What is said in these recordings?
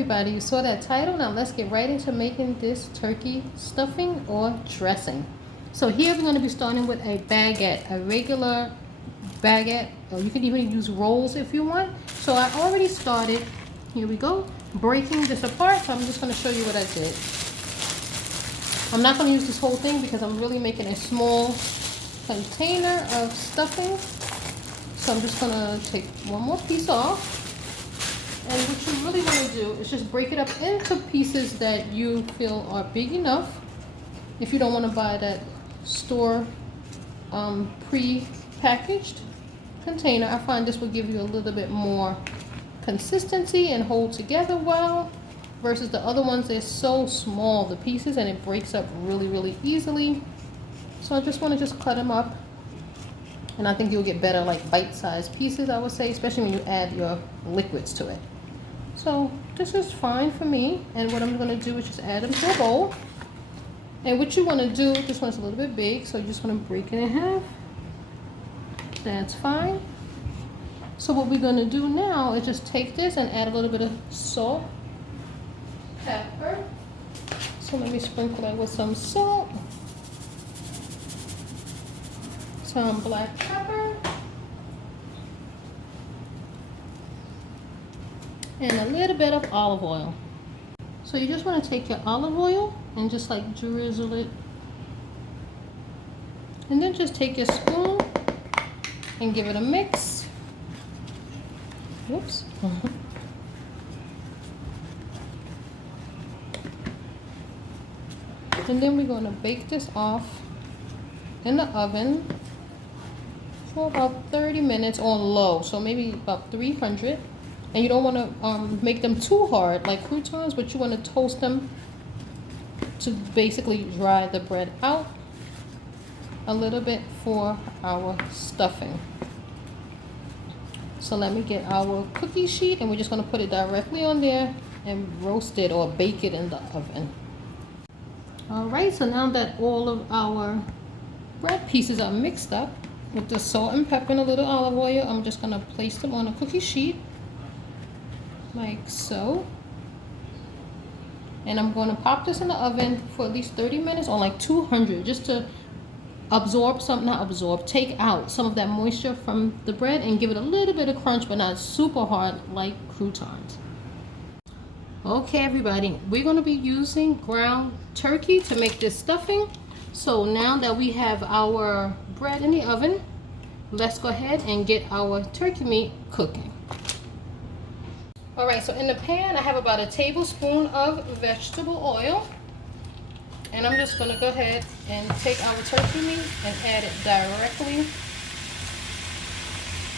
everybody, you saw that title. Now let's get right into making this turkey stuffing or dressing. So here we're going to be starting with a baguette, a regular baguette, or you can even use rolls if you want. So I already started, here we go, breaking this apart. So I'm just going to show you what I did. I'm not going to use this whole thing because I'm really making a small container of stuffing. So I'm just going to take one more piece off. And what you really want to do is just break it up into pieces that you feel are big enough. If you don't want to buy that store pre-packaged container, I find this will give you a little bit more consistency and hold together well, versus the other ones, they're so small, the pieces, and it breaks up really easily. So I just want to just cut them up, and I think you'll get better like bite-sized pieces, I would say, especially when you add your liquids to it. So this is fine for me, and what I'm going to do is just add them to a bowl. And what you want to do, this one's a little bit big, so you just want to break it in half. That's fine. So what we're going to do now is just take this and add a little bit of salt, pepper. So let me sprinkle it with some salt, some black pepper, and a little bit of olive oil. So you just want to take your olive oil and just like drizzle it, and then just take your spoon and give it a mix. Whoops. And then we're going to bake this off in the oven for about 30 minutes on low, so maybe about 300. And you don't want to make them too hard like croutons, but you want to toast them to basically dry the bread out a little bit for our stuffing. So let me get our cookie sheet, and we're just going to put it directly on there and roast it or bake it in the oven. Alright, so now that all of our bread pieces are mixed up with the salt and pepper and a little olive oil, I'm just going to place them on a cookie sheet like so. And I'm going to pop this in the oven for at least 30 minutes on like 200, just to absorb some, not absorb, take out some of that moisture from the bread and give it a little bit of crunch, but not super hard like croutons. Okay everybody, we're going to be using ground turkey to make this stuffing. So now that we have our bread in the oven, let's go ahead and get our turkey meat cooking. Alright, so in the pan I have about a tablespoon of vegetable oil, and I'm just going to go ahead and take our turkey meat and add it directly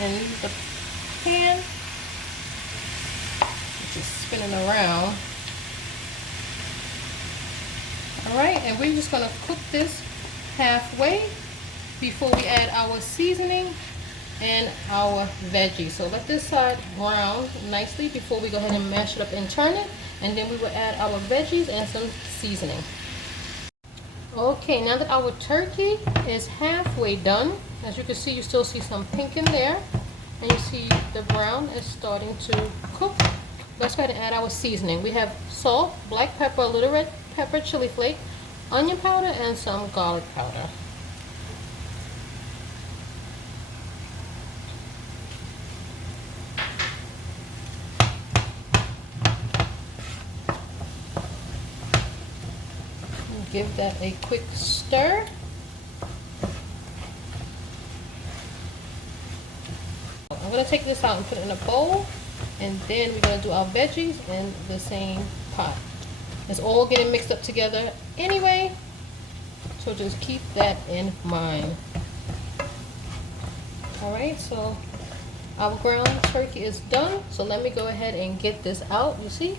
in the pan. Just spinning around. Alright, and we're just going to cook this halfway before we add our seasoning and our veggies. So let this side brown nicely before we go ahead and mash it up and turn it, and then we will add our veggies and some seasoning. Okay, now that our turkey is halfway done, as you can see, you still see some pink in there, and you see the brown is starting to cook. Let's go ahead and add our seasoning. We have salt, black pepper, a little red pepper, chili flake, onion powder, and some garlic powder. Give that a quick stir. I'm going to take this out and put it in a bowl, and then we're going to do our veggies in the same pot. It's all getting mixed up together anyway, so just keep that in mind. Alright, so our ground turkey is done, so let me go ahead and get this out. You see,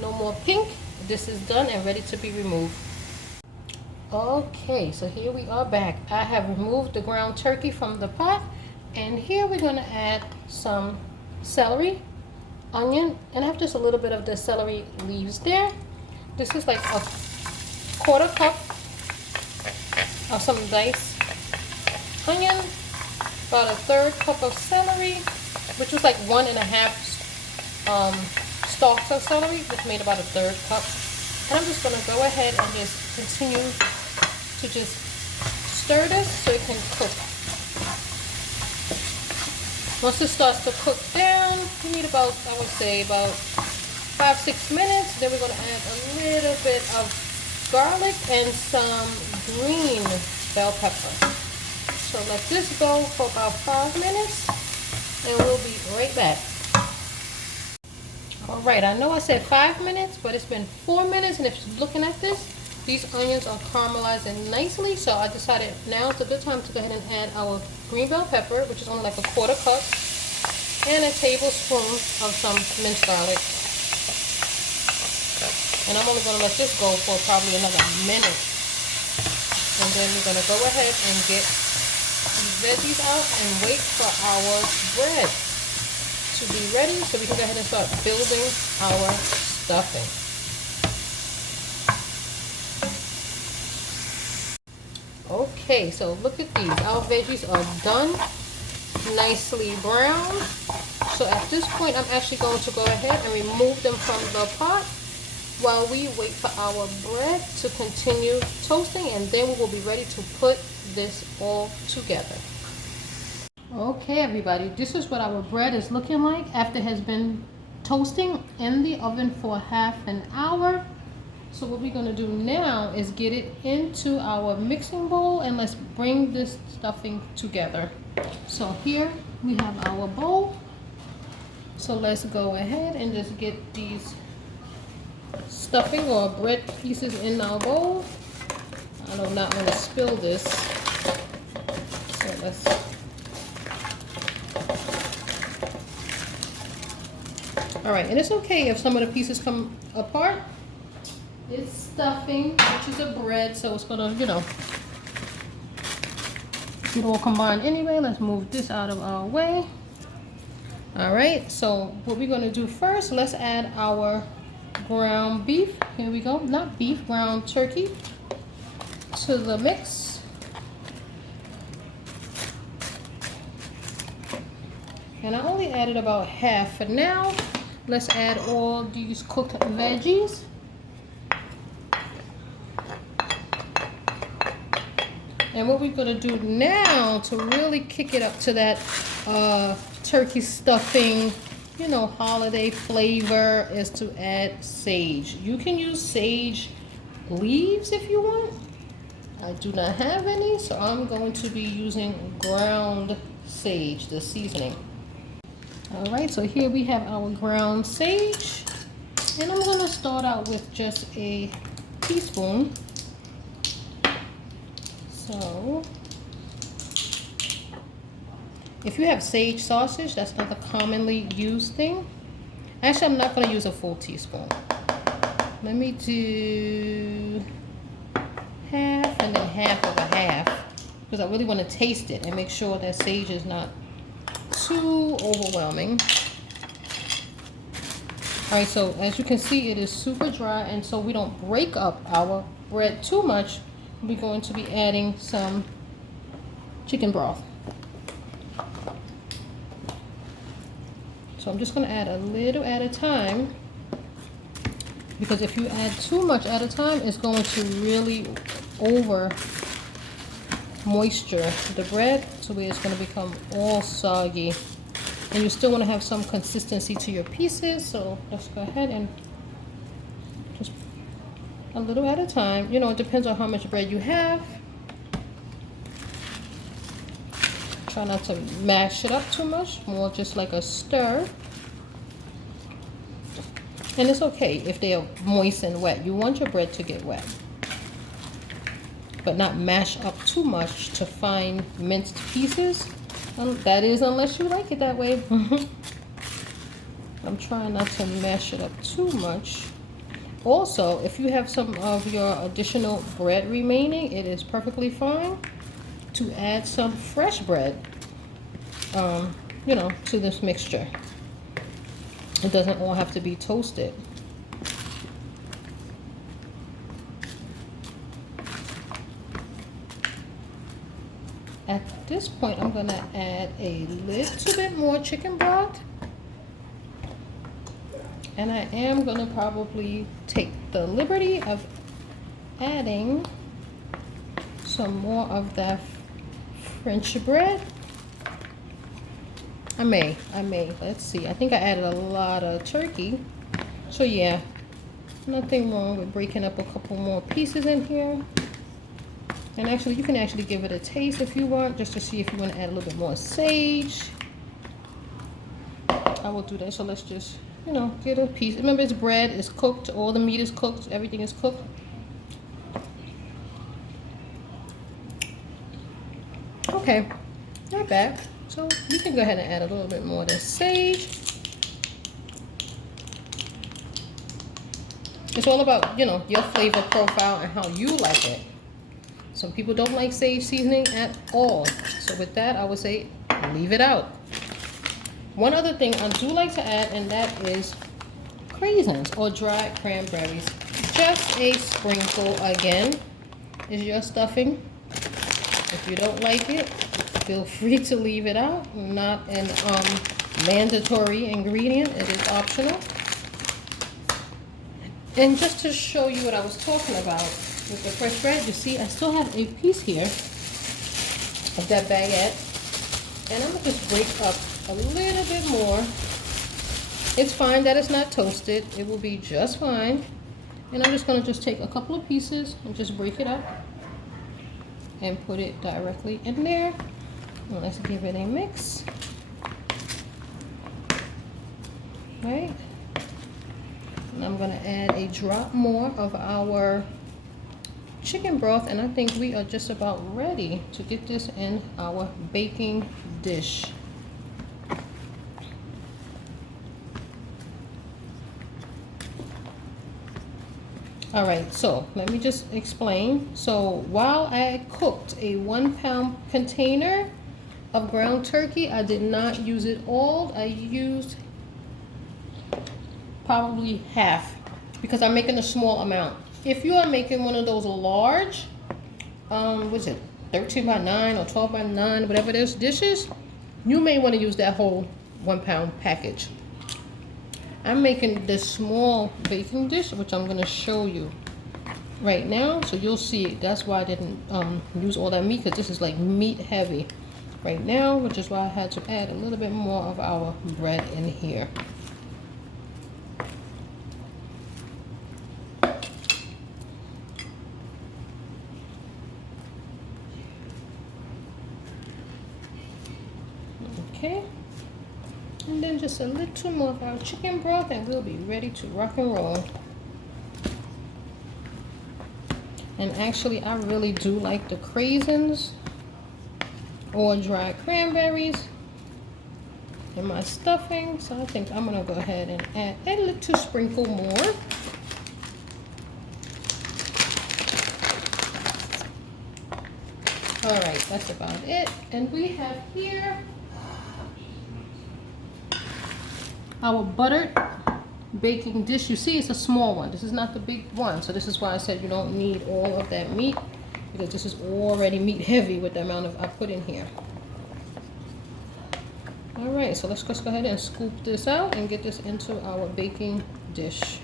no more pink. This is done and ready to be removed. Okay, so here we are back. I have removed the ground turkey from the pot, and here we're going to add some celery, onion, and I have just a little bit of the celery leaves there. This is like a quarter cup of some diced onion, about a third cup of celery, which was like 1.5 stalks of celery, just made about a 1/3 cup. And I'm just gonna go ahead and just continue to just stir this so it can cook. Once it starts to cook down, you need about, I would say, about 5-6 minutes. Then we're gonna add a little bit of garlic and some green bell pepper. So let this go for about 5 minutes and we'll be right back. All right, I know I said 5 minutes, but it's been 4 minutes, and if you're looking at this, these onions are caramelizing nicely, so I decided now is a good time to go ahead and add our green bell pepper, which is only like a 1/4 cup, and a tablespoon of some minced garlic. And I'm only going to let this go for probably another minute. And then we're going to go ahead and get these veggies out and wait for our bread to be ready so we can go ahead and start building our stuffing. Okay, so look at these. Our veggies are done, nicely browned. So at this point, I'm actually going to go ahead and remove them from the pot while we wait for our bread to continue toasting, and then we will be ready to put this all together. Okay, everybody, this is what our bread is looking like after it has been toasting in the oven for half an hour. So what we're going to do now is get it into our mixing bowl, and let's bring this stuffing together. So here we have our bowl. So let's go ahead and just get these stuffing or bread pieces in our bowl. I do not want to spill this. So let's Alright, and it's okay if some of the pieces come apart. It's stuffing, which is a bread, so it's gonna, get all combined anyway. Let's move this out of our way. Alright, so what we're gonna do first, let's add our ground beef. Here we go, not beef, ground turkey to the mix. And I only added about half for now. Let's add all these cooked veggies. And what we're going to do now to really kick it up to that turkey stuffing, holiday flavor, is to add sage. You can use sage leaves if you want. I do not have any, so I'm going to be using ground sage, the seasoning. Alright, so here we have our ground sage, and I'm going to start out with just a teaspoon. So, if you have sage sausage, that's not the commonly used thing. Actually, I'm not going to use a full teaspoon. Let me do half and then half of a half, because I really want to taste it and make sure that sage is not too overwhelming. Alright, so as you can see, it is super dry, and so we don't break up our bread too much, we're going to be adding some chicken broth. So I'm just going to add a little at a time, because if you add too much at a time, it's going to really over moisture the bread, so it's going to become all soggy, and you still want to have some consistency to your pieces. So let's go ahead and just a little at a time. It depends on how much bread you have. Try not to mash it up too much, more just like a stir. And it's okay if they are moist and wet. You want your bread to get wet, but not mash up too much to fine minced pieces. That is, unless you like it that way. I'm trying not to mash it up too much. Also, if you have some of your additional bread remaining, it is perfectly fine to add some fresh bread, to this mixture. It doesn't all have to be toasted. At this point, I'm going to add a little bit more chicken broth. And I am gonna probably take the liberty of adding some more of that French bread. I may, let's see. I think I added a lot of turkey. So yeah, nothing wrong with breaking up a couple more pieces in here. And actually, you can actually give it a taste if you want, just to see if you want to add a little bit more sage. I will do that. So let's just, you know, get a piece. Remember, it's bread, it's cooked, all the meat is cooked, everything is cooked. Okay, not bad. So you can go ahead and add a little bit more of the sage. It's all about, you know, your flavor profile and how you like it. Some people don't like sage seasoning at all. So with that, I would say leave it out. One other thing I do like to add, and that is craisins or dried cranberries. Just a sprinkle again is your stuffing. If you don't like it, feel free to leave it out. Not an mandatory ingredient, it is optional. And just to show you what I was talking about with the fresh bread, you see I still have a piece here of that baguette. And I'm gonna just break up a little bit more. It's fine that it's not toasted. It will be just fine. And I'm just gonna take a couple of pieces and just break it up and put it directly in there. And let's give it a mix. Right? And I'm gonna add a drop more of our chicken broth, and I think we are just about ready to get this in our baking dish. All right, so let me just explain. So while I cooked a 1 pound container of ground turkey, I did not use it all. I used probably half because I'm making a small amount. If you are making one of those large, what is it, 13 by 9 or 12 by 9, whatever it is, dishes, you may want to use that whole 1 pound package. I'm making this small baking dish, which I'm going to show you right now, so you'll see. That's why I didn't use all that meat, because this is like meat heavy right now, which is why I had to add a little bit more of our bread in here. Okay, and then just a little more of our chicken broth, and we'll be ready to rock and roll. And actually, I really do like the craisins or dried cranberries in my stuffing, so I think I'm gonna go ahead and add a little sprinkle more. All right, that's about it. And we have here our buttered baking dish. You see, it's a small one. This is not the big one, so this is why I said you don't need all of that meat, because this is already meat heavy with the amount of I put in here. All right, so let's just go ahead and scoop this out and get this into our baking dish.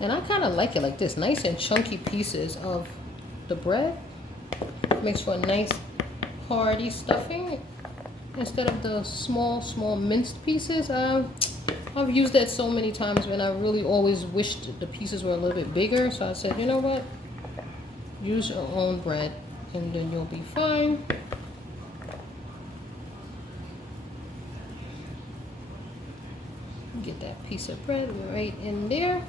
And I kind of like it like this, nice and chunky pieces of the bread. Makes for a nice hearty stuffing instead of the small minced pieces. I've used that so many times when I really always wished the pieces were a little bit bigger. So I said, you know what? Use your own bread and then you'll be fine. Get that piece of bread right in there.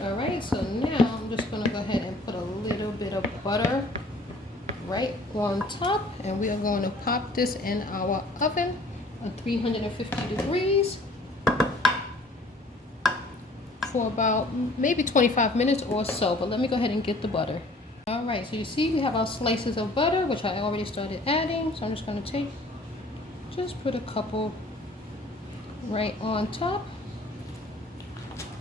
Alright, so now I'm just going to go ahead and put a little bit of butter right on top, and we are going to pop this in our oven at 350 degrees for about maybe 25 minutes or so. But let me go ahead and get the butter. Alright, so you see we have our slices of butter, which I already started adding. So I'm just going to put a couple right on top.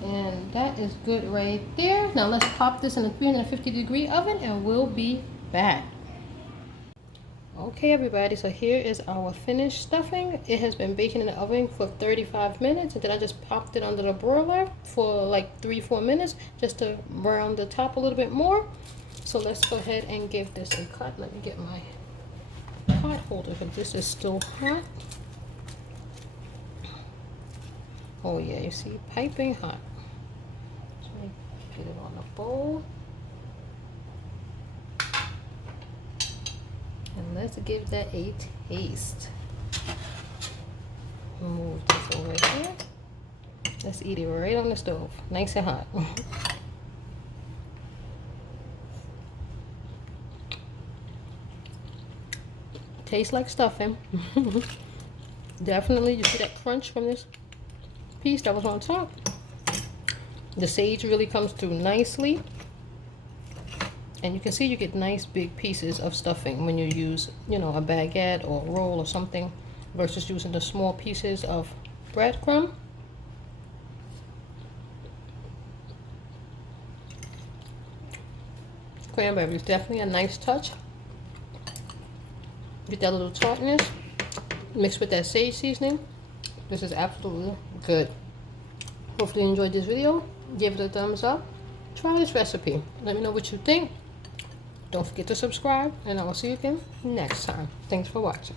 And that is good right there. Now let's pop this in a 350-degree oven and we'll be back. Okay everybody, so here is our finished stuffing. It has been baking in the oven for 35 minutes, and then I just popped it under the broiler for like 3-4 minutes just to brown the top a little bit more. So let's go ahead and give this a cut. Let me get my pot holder because this is still hot. Oh yeah, you see, piping hot. So let me put it on the bowl. And let's give that a taste. Move this over here. Let's eat it right on the stove, nice and hot. Tastes like stuffing. Definitely, you see that crunch from this piece that was on top. The sage really comes through nicely. And you can see you get nice big pieces of stuffing when you use, you know, a baguette or a roll or something versus using the small pieces of breadcrumb. Cranberry is definitely a nice touch. Get that little tartness mixed with that sage seasoning. This is absolutely good. Hopefully you enjoyed this video. Give it a thumbs up. Try this recipe. Let me know what you think. Don't forget to subscribe, and I will see you again next time. Thanks for watching.